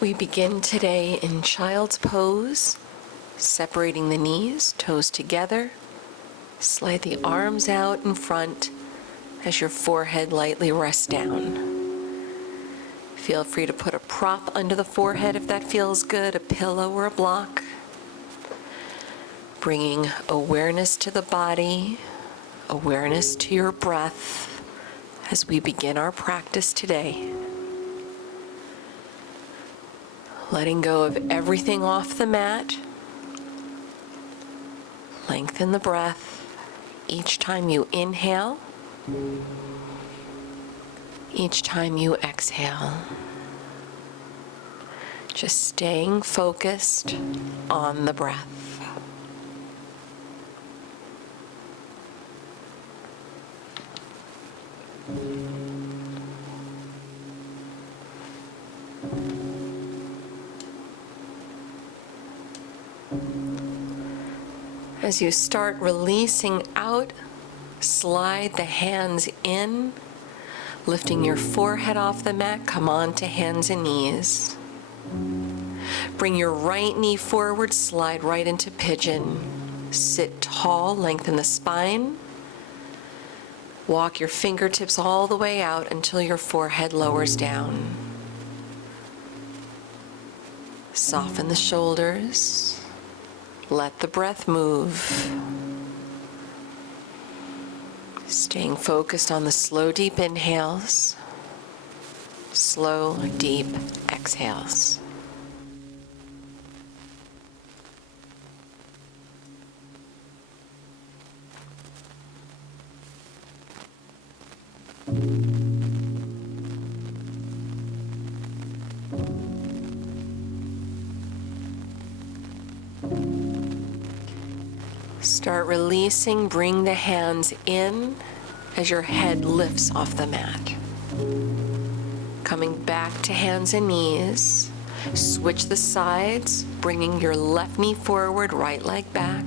We begin today in child's pose, separating the knees, toes together. Slide the arms out in front as your forehead lightly rests down. Feel free to put a prop under the forehead if that feels good, a pillow or a block. Bringing awareness to the body, awareness to your breath as we begin our practice today. Letting go of everything off the mat. Lengthen the breath each time you inhale, each time you exhale. Just staying focused on the breath. As you start releasing out, slide the hands in, lifting your forehead off the mat, come on to hands and knees. Bring your right knee forward, slide right into pigeon. Sit tall, lengthen the spine. Walk your fingertips all the way out until your forehead lowers down. Soften the shoulders. Let the breath move. Staying focused on the slow, deep inhales, slow, deep exhales. Start releasing, bring the hands in as your head lifts off the mat. Coming back to hands and knees, switch the sides, bringing your left knee forward, right leg back.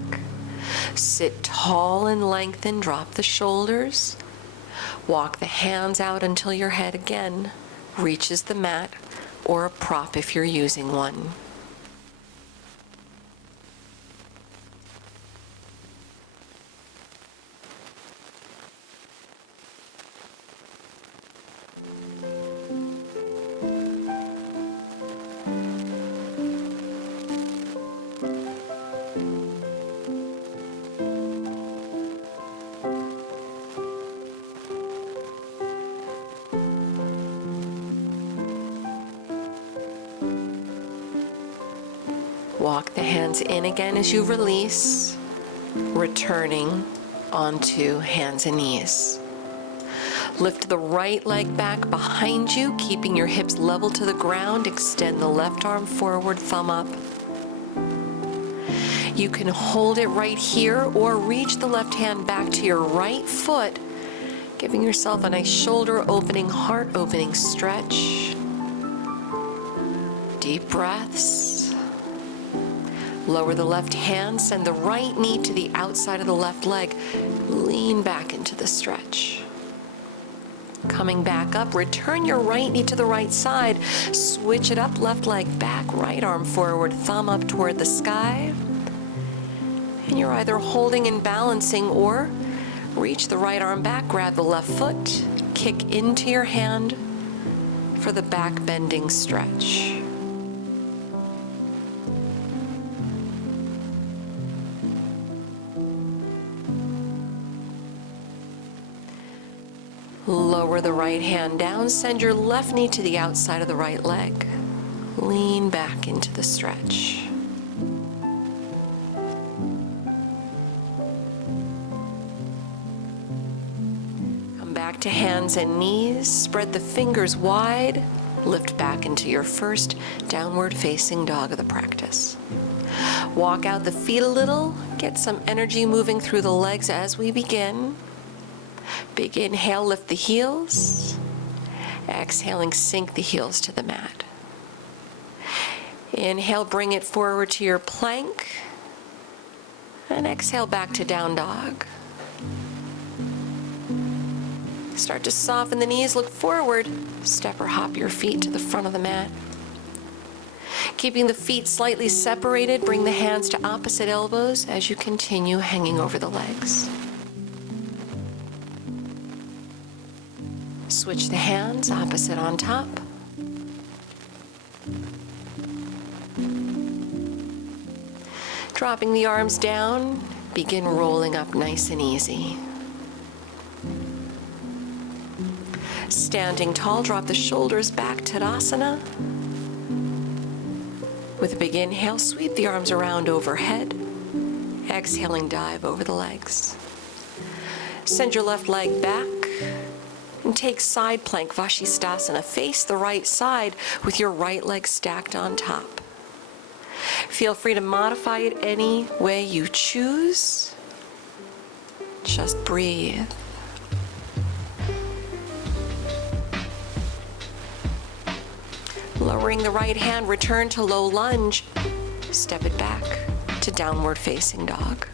Sit tall and lengthen, drop the shoulders. Walk the hands out until your head again reaches the mat or a prop if you're using one. Walk the hands in again as you release, returning onto hands and knees. Lift the right leg back behind you, keeping your hips level to the ground. Extend the left arm forward, thumb up. You can hold it right here or reach the left hand back to your right foot, giving yourself a nice shoulder opening, heart opening stretch. Deep breaths. Lower the left hand, send the right knee to the outside of the left leg. Lean back into the stretch. Coming back up, return your right knee to the right side. Switch it up, left leg back, right arm forward, thumb up toward the sky. And you're either holding and balancing or reach the right arm back, grab the left foot, kick into your hand for the back bending stretch. Lower the right hand down, send your left knee to the outside of the right leg. Lean back into the stretch. Come back to hands and knees, spread the fingers wide, lift back into your first downward facing dog of the practice. Walk out the feet a little, get some energy moving through the legs as we begin. Big inhale, lift the heels. Exhaling, sink the heels to the mat. Inhale, bring it forward to your plank. And exhale back to down dog. Start to soften the knees, look forward. Step or hop your feet to the front of the mat. Keeping the feet slightly separated, bring the hands to opposite elbows as you continue hanging over the legs. Switch the hands, opposite on top. Dropping the arms down, begin rolling up nice and easy. Standing tall, drop the shoulders back, Tadasana. With a big inhale, sweep the arms around overhead. Exhaling, dive over the legs. Send your left leg back and take side plank, Vashisthasana. Face the right side with your right leg stacked on top. Feel free to modify it any way you choose. Just breathe. Lowering the right hand, return to low lunge. Step it back to downward facing dog.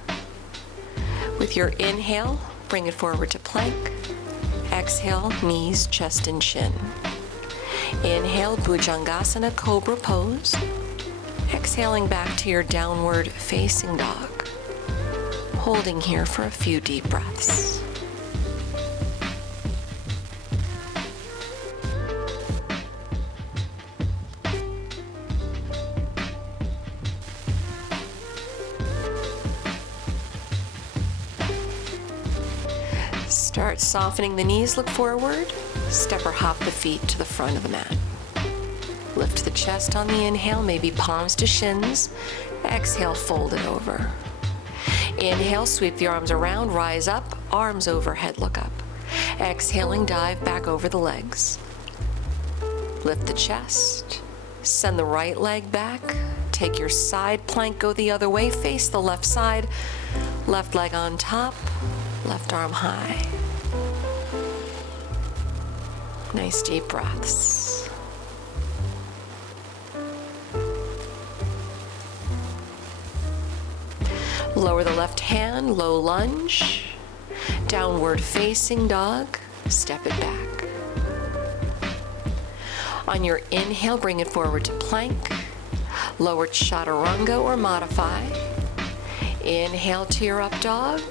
With your inhale, bring it forward to plank. Exhale, knees, chest, and chin. Inhale, Bhujangasana, cobra pose. Exhaling back to your downward facing dog. Holding here for a few deep breaths. Start softening the knees, look forward. Step or hop the feet to the front of the mat. Lift the chest on the inhale, maybe palms to shins. Exhale, fold it over. Inhale, sweep the arms around, rise up, arms overhead, look up. Exhaling, dive back over the legs. Lift the chest. Send the right leg back. Take your side plank, go the other way, face the left side. Left leg on top, left arm high. Nice deep breaths. Lower the left hand, low lunge. Downward facing dog, step it back. On your inhale, bring it forward to plank. Lower chaturanga or modify. Inhale to your up dog.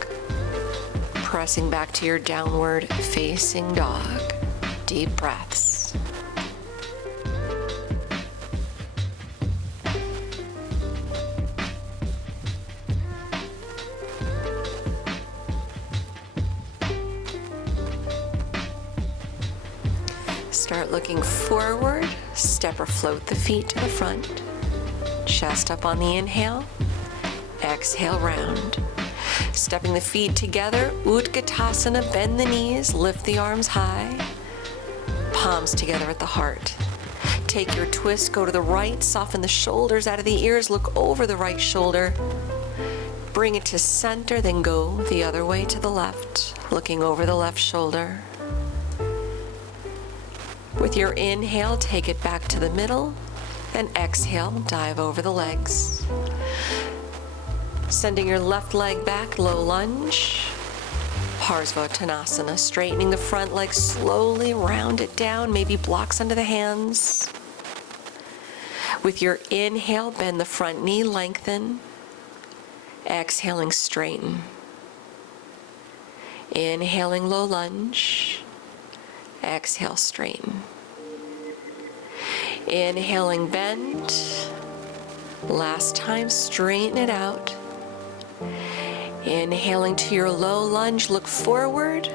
Pressing back to your downward facing dog. Deep breaths. Start looking forward. Step or float the feet to the front. Chest up on the inhale. Exhale, round. Stepping the feet together, Utkatasana, bend the knees, lift the arms high. Palms together at the heart. Take your twist, go to the right, soften the shoulders out of the ears, look over the right shoulder. Bring it to center, then go the other way to the left, looking over the left shoulder. With your inhale, take it back to the middle, and exhale, dive over the legs. Sending your left leg back, low lunge. Parsvottanasana, straightening the front leg slowly, round it down, maybe blocks under the hands. With your inhale, bend the front knee, lengthen. Exhaling, straighten. Inhaling, low lunge. Exhale, straighten. Inhaling, bend. Last time, straighten it out. Inhaling to your low lunge, look forward.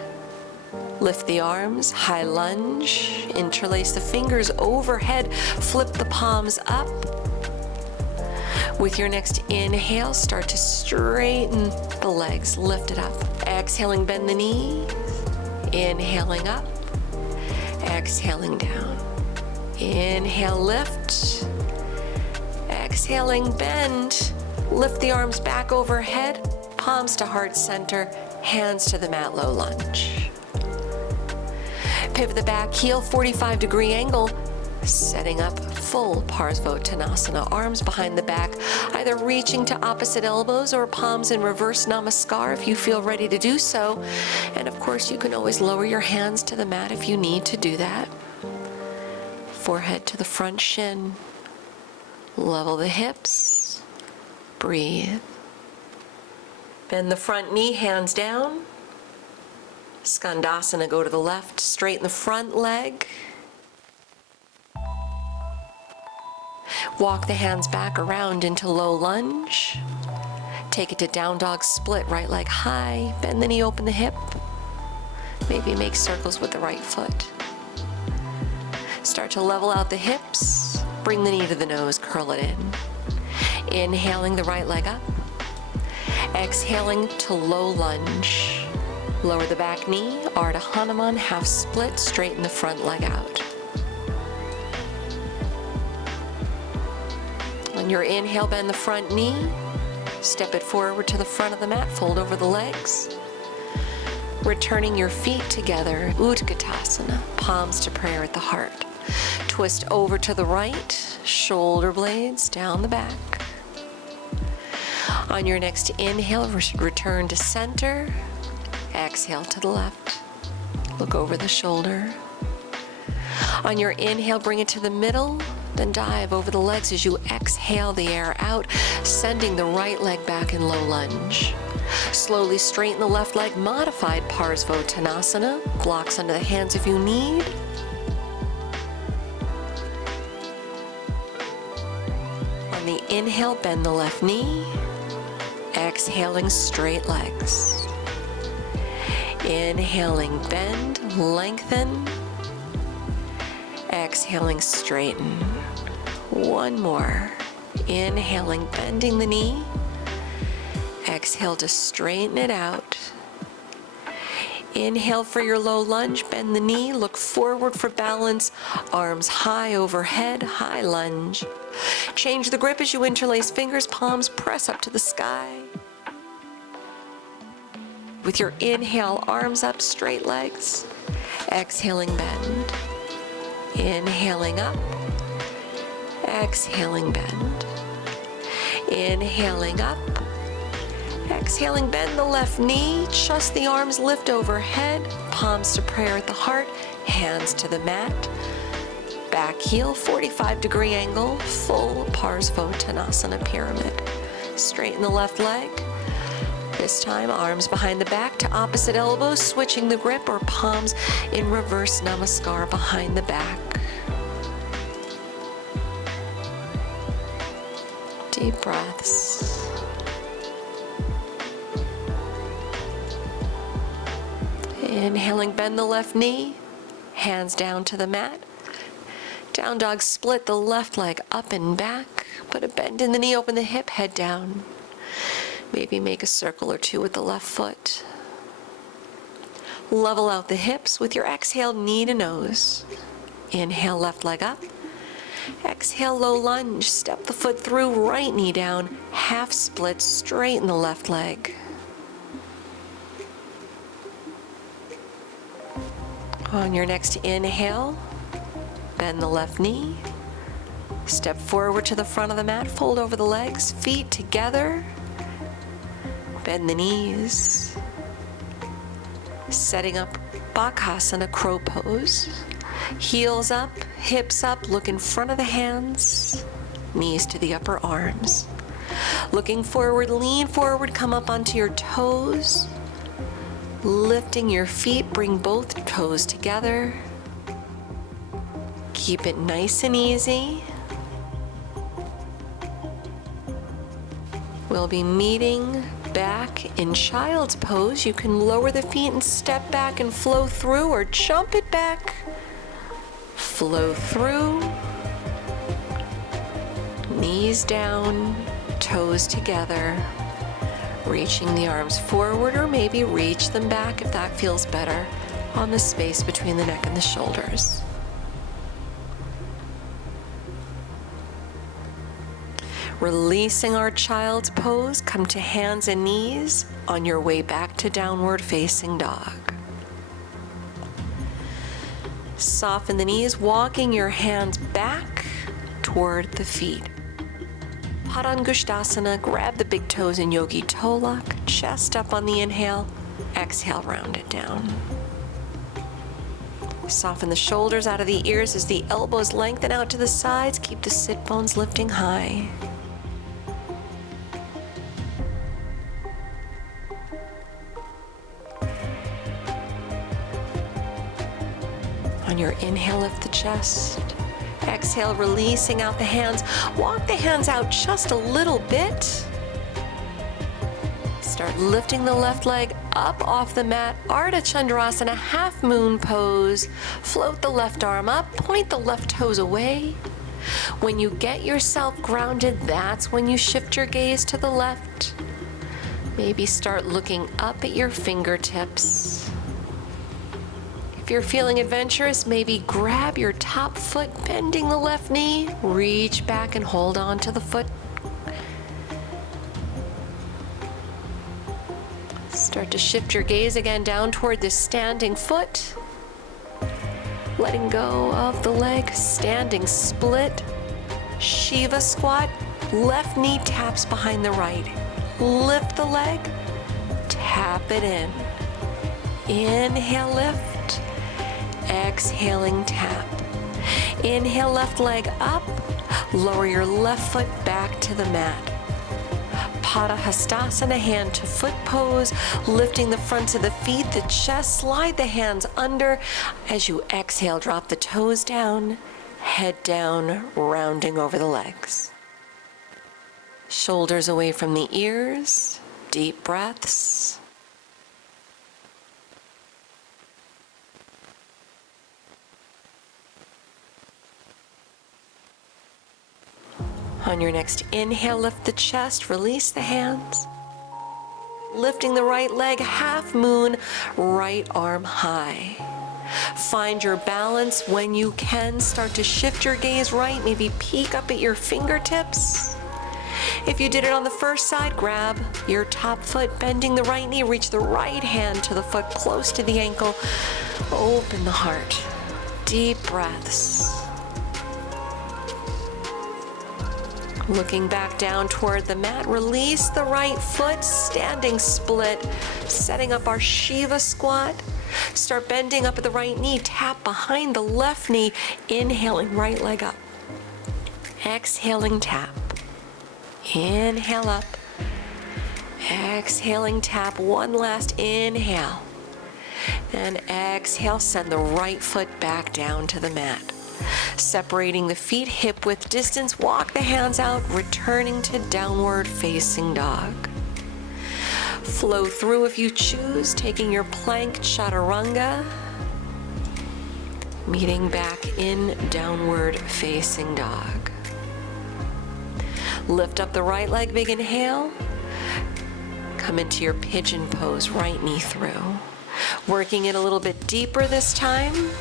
Lift the arms, high lunge. Interlace the fingers overhead, flip the palms up. With your next inhale, start to straighten the legs, lift it up. Exhaling, bend the knees. Inhaling up. Exhaling down. Inhale, lift. Exhaling, bend. Lift the arms back overhead, palms to heart center, hands to the mat, low lunge. Pivot the back heel, 45-degree angle, setting up full Parsvottanasana, arms behind the back, either reaching to opposite elbows or palms in reverse namaskar if you feel ready to do so. And of course, you can always lower your hands to the mat if you need to do that. Forehead to the front shin. Level the hips. Breathe. Bend the front knee, hands down. Skandasana, go to the left, straighten the front leg. Walk the hands back around into low lunge. Take it to down dog split, right leg high, bend the knee, open the hip. Maybe make circles with the right foot. Start to level out the hips, bring the knee to the nose, curl it in. Inhaling the right leg up. Exhaling to low lunge. Lower the back knee, Ardha Hanuman, half split, straighten the front leg out. On your inhale, bend the front knee, step it forward to the front of the mat, fold over the legs. Returning your feet together, Utkatasana, palms to prayer at the heart. Twist over to the right, shoulder blades down the back. On your next inhale, return to center. Exhale to the left. Look over the shoulder. On your inhale, bring it to the middle, then dive over the legs as you exhale the air out, sending the right leg back in low lunge. Slowly straighten the left leg, modified Parsvottanasana. Blocks under the hands if you need. On the inhale, bend the left knee. Exhaling, straight legs. Inhaling, bend, lengthen. Exhaling, straighten. One more. Inhaling, bending the knee. Exhale to straighten it out. Inhale for your low lunge, bend the knee, look forward for balance, arms high overhead, high lunge. Change the grip as you interlace fingers, palms press up to the sky. With your inhale, arms up, straight legs. Exhaling, bend. Inhaling up. Exhaling, bend. Inhaling up. Exhaling, bend the left knee. Just the arms lift overhead. Palms to prayer at the heart. Hands to the mat. Back heel, 45-degree angle. Full Parsvottanasana pyramid. Straighten the left leg. This time, arms behind the back to opposite elbows, switching the grip, or palms in reverse namaskar behind the back. Deep breaths. Inhaling, bend the left knee, hands down to the mat. Down dog, split the left leg up and back. Put a bend in the knee, open the hip, head down. Maybe make a circle or two with the left foot. Level out the hips with your exhale, knee to nose. Inhale, left leg up. Exhale, low lunge. Step the foot through, right knee down. Half split, straighten the left leg. On your next inhale, bend the left knee. Step forward to the front of the mat, fold over the legs, feet together. Bend the knees. Setting up Bakasana, crow pose. Heels up, hips up, look in front of the hands. Knees to the upper arms. Looking forward, lean forward, come up onto your toes. Lifting your feet, bring both toes together. Keep it nice and easy. We'll be meeting back in child's pose. You can lower the feet and step back and flow through, or jump it back. Flow through. Knees down, toes together. Reaching the arms forward, or maybe reach them back if that feels better, on the space between the neck and the shoulders. Releasing our child's pose, come to hands and knees on your way back to downward facing dog. Soften the knees, walking your hands back toward the feet. Padangusthasana, grab the big toes in Yogi Toe Lock, chest up on the inhale, exhale, round it down. Soften the shoulders out of the ears as the elbows lengthen out to the sides. Keep the sit bones lifting high. On your inhale, lift the chest. Exhale, releasing out the hands. Walk the hands out just a little bit. Start lifting the left leg up off the mat. Ardha Chandrasana, half moon pose. Float the left arm up, point the left toes away. When you get yourself grounded, that's when you shift your gaze to the left. Maybe start looking up at your fingertips. If you're feeling adventurous, maybe grab your top foot, bending the left knee, reach back and hold on to the foot. Start to shift your gaze again down toward the standing foot. Letting go of the leg, standing split. Shiva squat, left knee taps behind the right. Lift the leg, tap it in. Inhale, lift. Exhaling, tap. Inhale, left leg up. Lower your left foot back to the mat. Padahastasana, hand to foot pose, lifting the fronts of the feet, the chest, slide the hands under. As you exhale, drop the toes down, head down, rounding over the legs. Shoulders away from the ears, deep breaths. On your next inhale, lift the chest, release the hands. Lifting the right leg, half moon, right arm high. Find your balance when you can. Start to shift your gaze right, maybe peek up at your fingertips. If you did it on the first side, grab your top foot, bending the right knee, reach the right hand to the foot close to the ankle. Open the heart. Deep breaths. Looking back down toward the mat, release the right foot, standing split, setting up our Shiva squat. Start bending up at the right knee, tap behind the left knee, inhaling right leg up. Exhaling, tap. Inhale up. Exhaling, tap. One last inhale. And exhale, send the right foot back down to the mat. Separating the feet hip width distance, walk the hands out, returning to downward facing dog. Flow through if you choose, taking your plank chaturanga, meeting back in downward facing dog. Lift up the right leg, big inhale. Come into your pigeon pose, right knee through. Working it a little bit deeper this time.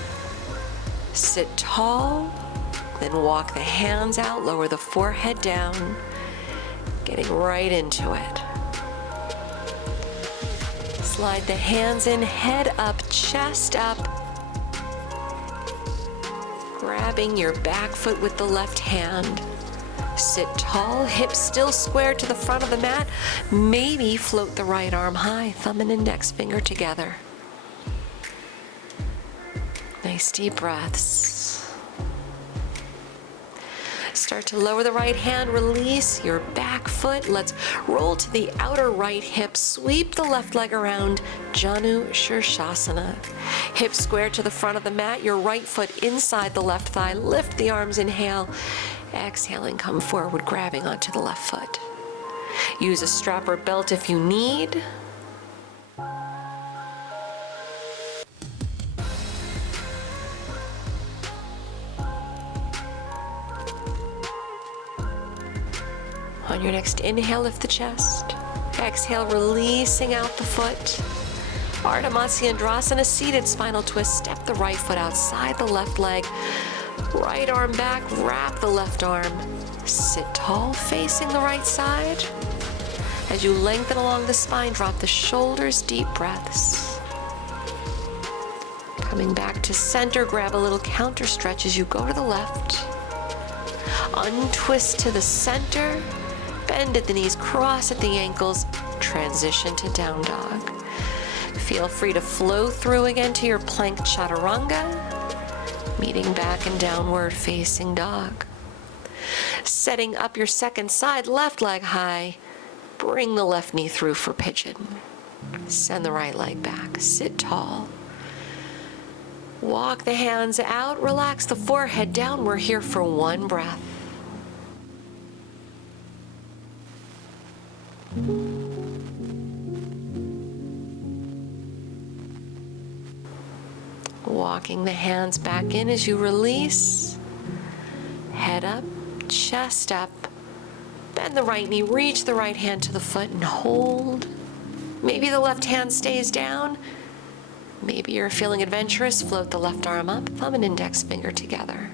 Sit tall, then walk the hands out, lower the forehead down, getting right into it. Slide the hands in, head up, chest up. Grabbing your back foot with the left hand. Sit tall, hips still square to the front of the mat. Maybe float the right arm high, thumb and index finger together. Nice deep breaths. Start to lower the right hand, release your back foot. Let's roll to the outer right hip, sweep the left leg around, Janu Shirshasana. Hips square to the front of the mat, your right foot inside the left thigh, lift the arms, inhale. Exhaling, come forward, grabbing onto the left foot. Use a strap or belt if you need. On your next inhale, lift the chest. Exhale, releasing out the foot. Ardha Matsyendrasana, seated spinal twist. Step the right foot outside the left leg. Right arm back, wrap the left arm. Sit tall, facing the right side. As you lengthen along the spine, drop the shoulders, deep breaths. Coming back to center, grab a little counter stretch as you go to the left. Untwist to the center. Bend at the knees, cross at the ankles, transition to down dog. Feel free to flow through again to your plank chaturanga, meeting back in downward facing dog. Setting up your second side, left leg high. Bring the left knee through for pigeon. Send the right leg back. Sit tall. Walk the hands out. Relax the forehead down. We're here for one breath. Walking the hands back in as you release. Head up, chest up. Bend the right knee, reach the right hand to the foot and hold. Maybe the left hand stays down. Maybe you're feeling adventurous, float the left arm up, thumb and index finger together.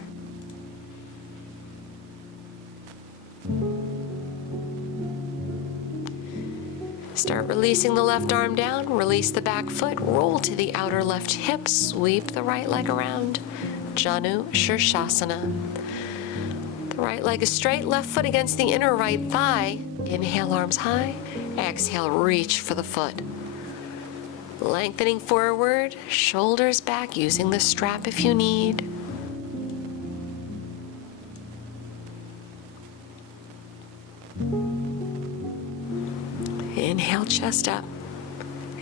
Start releasing the left arm down, release the back foot, roll to the outer left hip, sweep the right leg around. Janu Shirshasana. The right leg is straight, left foot against the inner right thigh. Inhale, arms high. Exhale, reach for the foot. Lengthening forward, shoulders back, using the strap if you need. Inhale, chest up.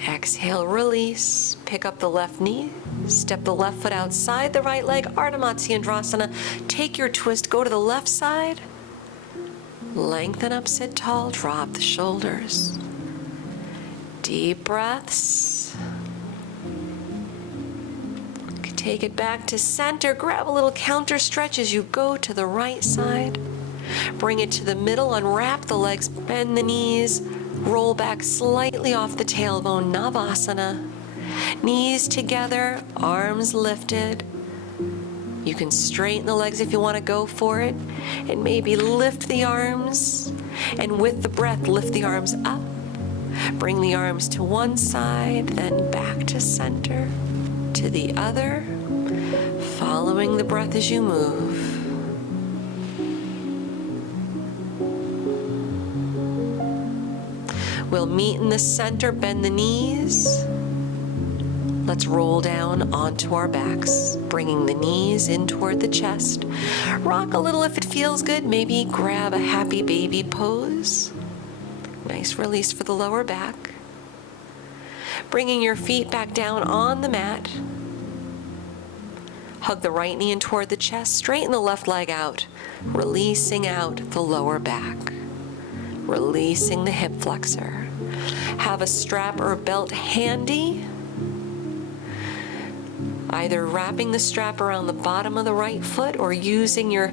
Exhale, release. Pick up the left knee. Step the left foot outside the right leg. Ardha Matsyendrasana. Take your twist. Go to the left side. Lengthen up, sit tall. Drop the shoulders. Deep breaths. Take it back to center. Grab a little counter stretch as you go to the right side. Bring it to the middle. Unwrap the legs. Bend the knees. Roll back slightly off the tailbone, Navasana. Knees together, arms lifted. You can straighten the legs if you want to go for it. And maybe lift the arms. And with the breath, lift the arms up. Bring the arms to one side, then back to center, to the other. Following the breath as you move. We'll meet in the center, bend the knees. Let's roll down onto our backs, bringing the knees in toward the chest. Rock a little if it feels good. Maybe grab a happy baby pose. Nice release for the lower back. Bringing your feet back down on the mat. Hug the right knee in toward the chest. Straighten the left leg out, releasing out the lower back. Releasing the hip flexor. Have a strap or a belt handy. Either wrapping the strap around the bottom of the right foot or using your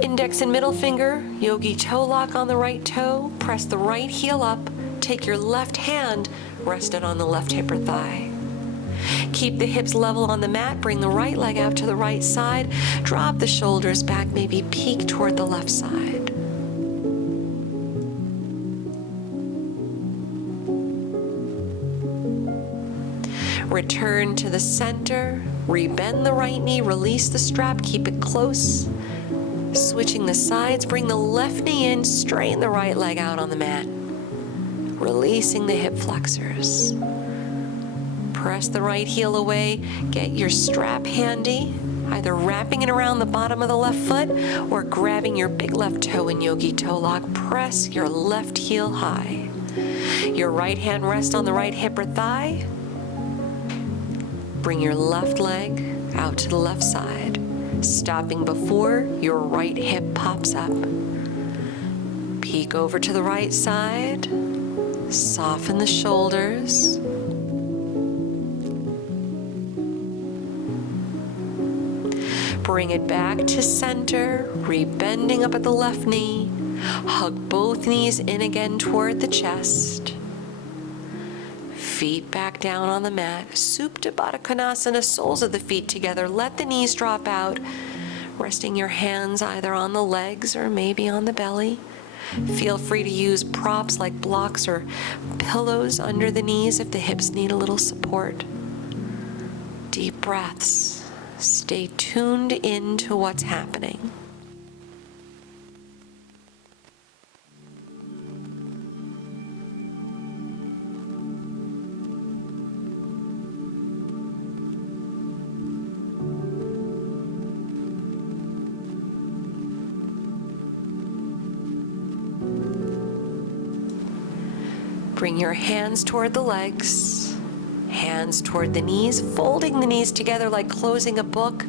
index and middle finger, yogi toe lock on the right toe, press the right heel up, take your left hand, rest it on the left hip or thigh. Keep the hips level on the mat, bring the right leg out to the right side, drop the shoulders back, maybe peek toward the left side. Return to the center, rebend the right knee, release the strap, keep it close. Switching the sides, bring the left knee in, straighten the right leg out on the mat. Releasing the hip flexors. Press the right heel away, get your strap handy, either wrapping it around the bottom of the left foot or grabbing your big left toe in yogi toe lock. Press your left heel high. Your right hand rests on the right hip or thigh. Bring your left leg out to the left side, stopping before your right hip pops up. Peek over to the right side, soften the shoulders. Bring it back to center, rebending up at the left knee. Hug both knees in again toward the chest. Feet back down on the mat. Supta Baddha Konasana, soles of the feet together. Let the knees drop out. Resting your hands either on the legs or maybe on the belly. Feel free to use props like blocks or pillows under the knees if the hips need a little support. Deep breaths. Stay tuned into what's happening. Bring your hands toward the legs, hands toward the knees, folding the knees together like closing a book.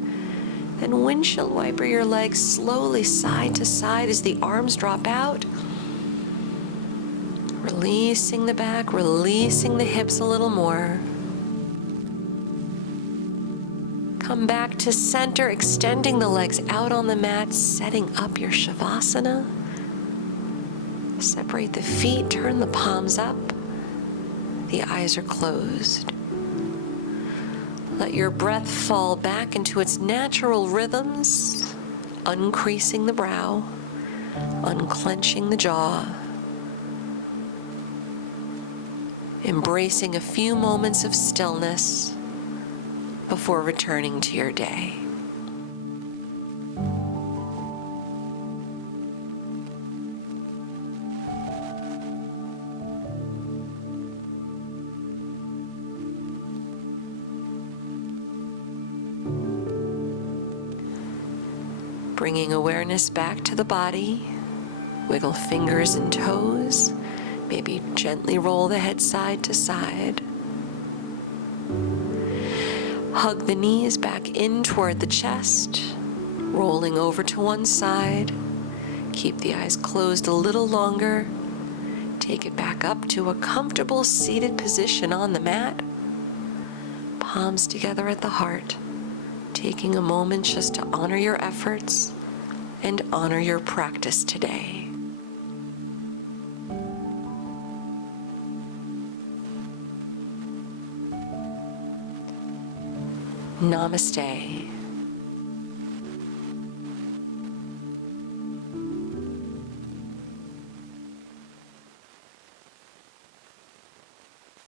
Then windshield wiper your legs slowly side to side as the arms drop out. Releasing the back, releasing the hips a little more. Come back to center, extending the legs out on the mat, setting up your Shavasana. Separate the feet, turn the palms up. The eyes are closed. Let your breath fall back into its natural rhythms, uncreasing the brow, unclenching the jaw, embracing a few moments of stillness before returning to your day. Bringing awareness back to the body, wiggle fingers and toes, maybe gently roll the head side to side. Hug the knees back in toward the chest, rolling over to one side. Keep the eyes closed a little longer. Take it back up to a comfortable seated position on the mat. Palms together at the heart, taking a moment just to honor your efforts and honor your practice today. Namaste.